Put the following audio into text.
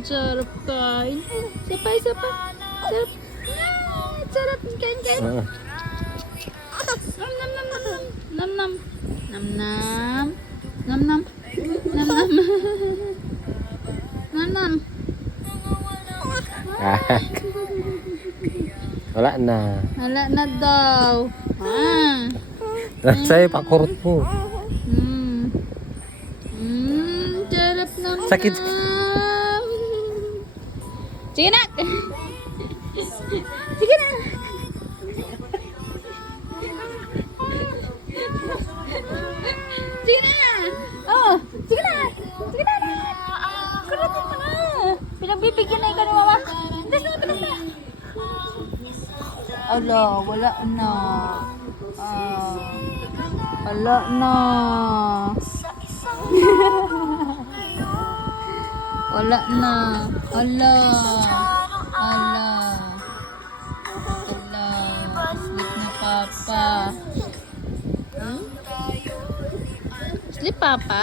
Ang sarap kain. Isa pa, isa pa. Sarap. Ah, sarap. Kain, kain. Nam, nam, nam, nam, nam. Nam, nam. Nam, nam. Nam, nam. Nam, nam. Nam, nam. Wala na. Wala na daw. Ah. Sa'yo, pakurot mo. Sarap naman. Sakit. Sige na. Sige na. Sige na. Oh, sige na. Sige na. Kurutin mo na. Pinagbibigyan na ikaw ni mama. Bilis na, bilis na. Ala, wala na. Wala na. Wala na. Ala. Ala. Ala. Sleep na papa. Sleep papa?